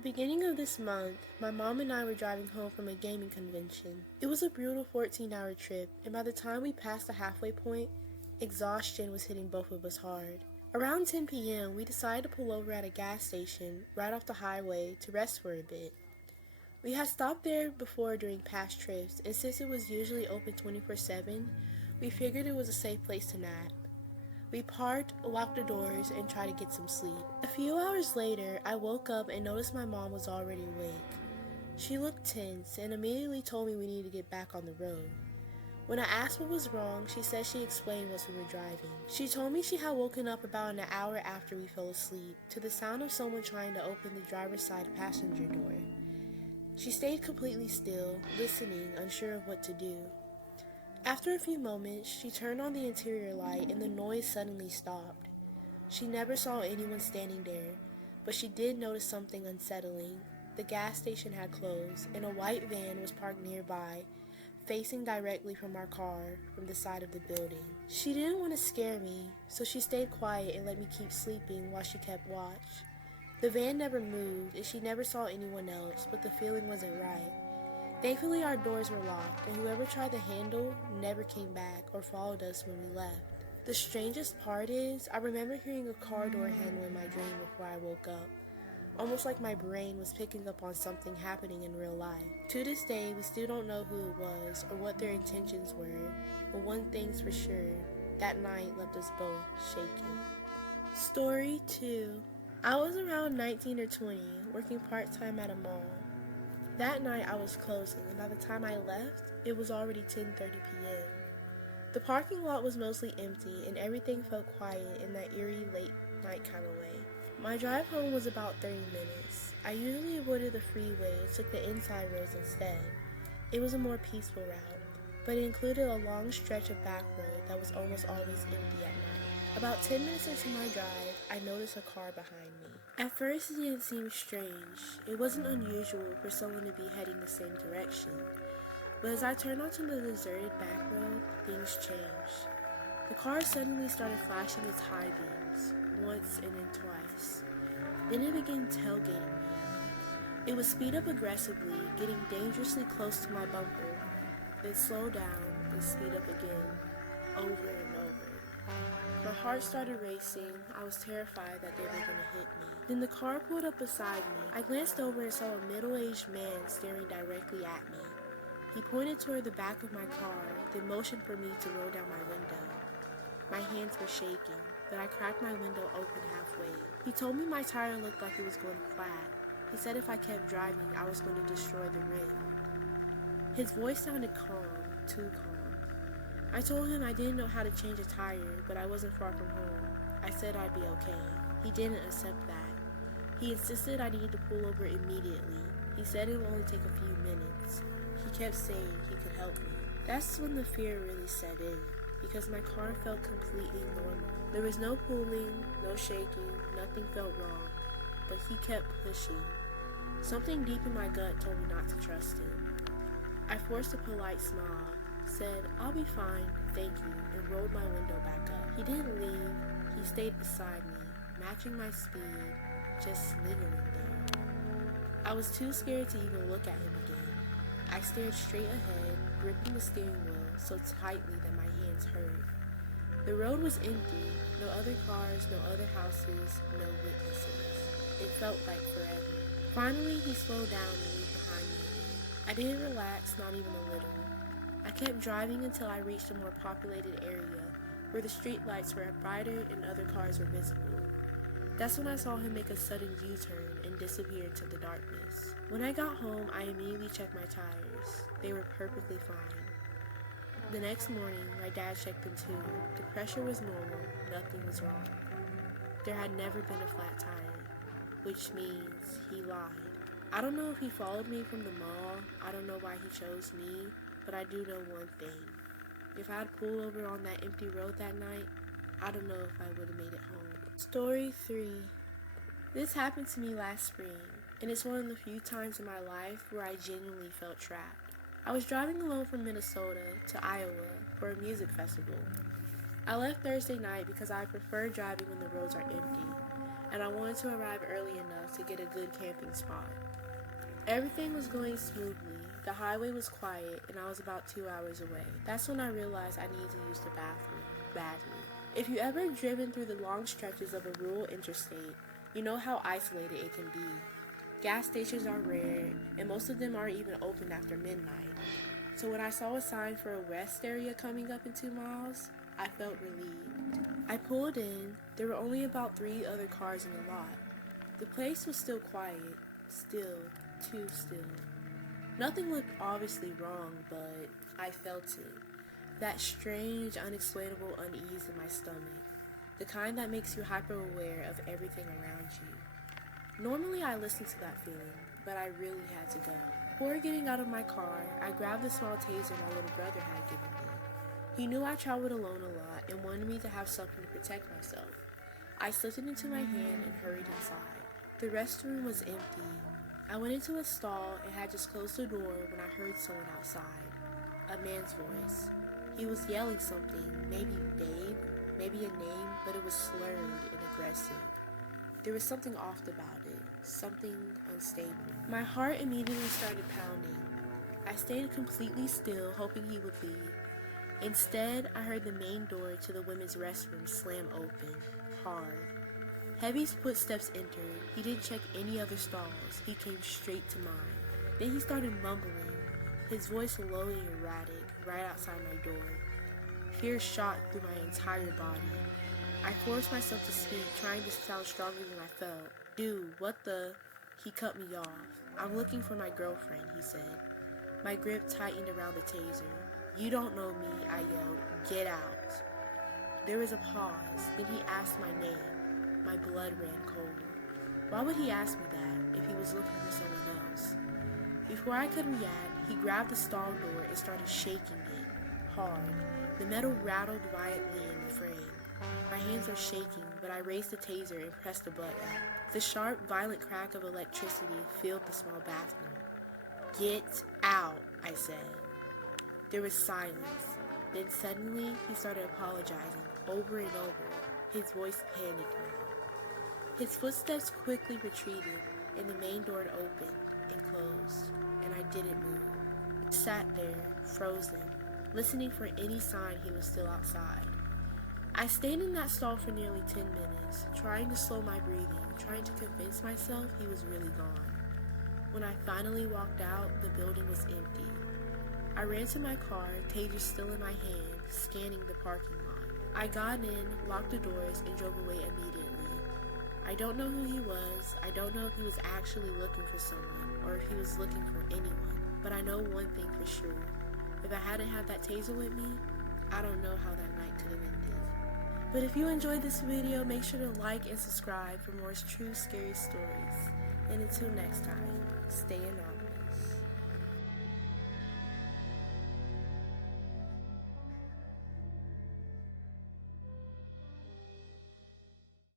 the beginning of this month, my mom and I were driving home from a gaming convention. It was a brutal 14-hour trip, and by the time we passed the halfway point, exhaustion was hitting both of us hard. Around 10 p.m., we decided to pull over at a gas station right off the highway to rest for a bit. We had stopped there before during past trips, and since it was usually open 24/7, we figured it was a safe place to nap. We parked, locked the doors, and tried to get some sleep. A few hours later, I woke up and noticed my mom was already awake. She looked tense and immediately told me we needed to get back on the road. When I asked what was wrong, she said she explained as we were driving. She told me she had woken up about an hour after we fell asleep to the sound of someone trying to open the driver's side passenger door. She stayed completely still, listening, unsure of what to do. After a few moments, she turned on the interior light and the noise suddenly stopped. She never saw anyone standing there, but she did notice something unsettling. The gas station had closed, and a white van was parked nearby, facing directly from our car from the side of the building. She didn't want to scare me, so she stayed quiet and let me keep sleeping while she kept watch. The van never moved, and she never saw anyone else, but the feeling wasn't right. Thankfully, our doors were locked, and whoever tried the handle never came back or followed us when we left. The strangest part is, I remember hearing a car door handle in my dream before I woke up, almost like my brain was picking up on something happening in real life. To this day, we still don't know who it was or what their intentions were, but one thing's for sure, that night left us both shaking. Story 2. I was around 19 or 20, working part-time at a mall. That night I was closing, and by the time I left, it was already 10:30 p.m. The parking lot was mostly empty, and everything felt quiet in that eerie late night kind of way. My drive home was about 30 minutes. I usually avoided the freeway and took the inside roads instead. It was a more peaceful route, but it included a long stretch of back road that was almost always empty at night. About 10 minutes into my drive, I noticed a car behind me. At first, it didn't seem strange. It wasn't unusual for someone to be heading the same direction. But as I turned onto the deserted back road, things changed. The car suddenly started flashing its high beams, once and then twice. Then it began tailgating me. It would speed up aggressively, getting dangerously close to my bumper, then slow down and speed up again, over and over. My heart started racing. I was terrified that they were going to hit me. Then the car pulled up beside me. I glanced over and saw a middle-aged man staring directly at me. He pointed toward the back of my car, then motioned for me to roll down my window. My hands were shaking, but I cracked my window open halfway. He told me my tire looked like it was going flat. He said if I kept driving, I was going to destroy the rim. His voice sounded calm, too calm. I told him I didn't know how to change a tire, but I wasn't far from home. I said I'd be okay. He didn't accept that. He insisted I needed to pull over immediately. He said it would only take a few minutes. He kept saying he could help me. That's when the fear really set in, because my car felt completely normal. There was no pulling, no shaking, nothing felt wrong, but he kept pushing. Something deep in my gut told me not to trust him. I forced a polite smile, said, "I'll be fine, thank you," and rolled my window back up. He didn't leave. He stayed beside me, matching my speed, just lingering there. I was too scared to even look at him again. I stared straight ahead, gripping the steering wheel so tightly that my hands hurt. The road was empty, no other cars, no other houses, no witnesses. It felt like forever. Finally, he slowed down and moved behind me again. I didn't relax, not even a little. I kept driving until I reached a more populated area where the street lights were brighter and other cars were visible. That's when I saw him make a sudden U-turn and disappear into the darkness. When I got home, I immediately checked my tires. They were perfectly fine. The next morning, my dad checked them too. The pressure was normal, nothing was wrong. There had never been a flat tire, which means he lied. I don't know if he followed me from the mall. I don't know why he chose me. But I do know one thing. If I had pulled over on that empty road that night, I don't know if I would have made it home. Story 3. This happened to me last spring, and it's one of the few times in my life where I genuinely felt trapped. I was driving alone from Minnesota to Iowa for a music festival. I left Thursday night because I prefer driving when the roads are empty. and I wanted to arrive early enough to get a good camping spot. Everything was going smoothly. The highway was quiet, and I was about 2 hours away. That's when I realized I needed to use the bathroom, badly. If you ever driven through the long stretches of a rural interstate, you know how isolated it can be. Gas stations are rare, and most of them aren't even open after midnight. So when I saw a sign for a rest area coming up in 2 miles, I felt relieved. I pulled in. There were only about 3 other cars in the lot. The place was still quiet, still, too still. Nothing looked obviously wrong, but I felt it. That strange, unexplainable unease in my stomach. The kind that makes you hyper-aware of everything around you. Normally I listen to that feeling, but I really had to go. Before getting out of my car, I grabbed the small taser my little brother had given me. He knew I traveled alone a lot and wanted me to have something to protect myself. I slipped it into my hand and hurried inside. The restroom was empty. I went into a stall and had just closed the door when I heard someone outside. A man's voice. He was yelling something, maybe babe, maybe a name, but it was slurred and aggressive. There was something off about it, something unstable. My heart immediately started pounding. I stayed completely still, hoping he would leave. Instead, I heard the main door to the women's restroom slam open, hard. Heavy footsteps entered. He didn't check any other stalls. He came straight to mine. Then he started mumbling, his voice low and erratic, right outside my door. Fear shot through my entire body. I forced myself to speak, trying to sound stronger than I felt. Dude, what the... He cut me off. I'm looking for my girlfriend, he said. My grip tightened around the taser. You don't know me, I yelled. Get out. There was a pause. Then he asked my name. My blood ran cold. Why would he ask me that if he was looking for someone else? Before I could react, he grabbed the stall door and started shaking it, hard. The metal rattled violently in the frame. My hands were shaking, but I raised the taser and pressed the button. The sharp, violent crack of electricity filled the small bathroom. Get out, I said. There was silence. Then suddenly, he started apologizing over and over, his voice panicked now. His footsteps quickly retreated, and the main door opened and closed, and I didn't move. I sat there, frozen, listening for any sign he was still outside. I stayed in that stall for nearly 10 minutes, trying to slow my breathing, trying to convince myself he was really gone. When I finally walked out, the building was empty. I ran to my car, taser still in my hand, scanning the parking lot. I got in, locked the doors, and drove away immediately. I don't know who he was. I don't know if he was actually looking for someone, or if he was looking for anyone. But I know one thing for sure. If I hadn't had that taser with me, I don't know how that night could have ended. But if you enjoyed this video, make sure to like and subscribe for more true scary stories. And until next time, stay anonymous.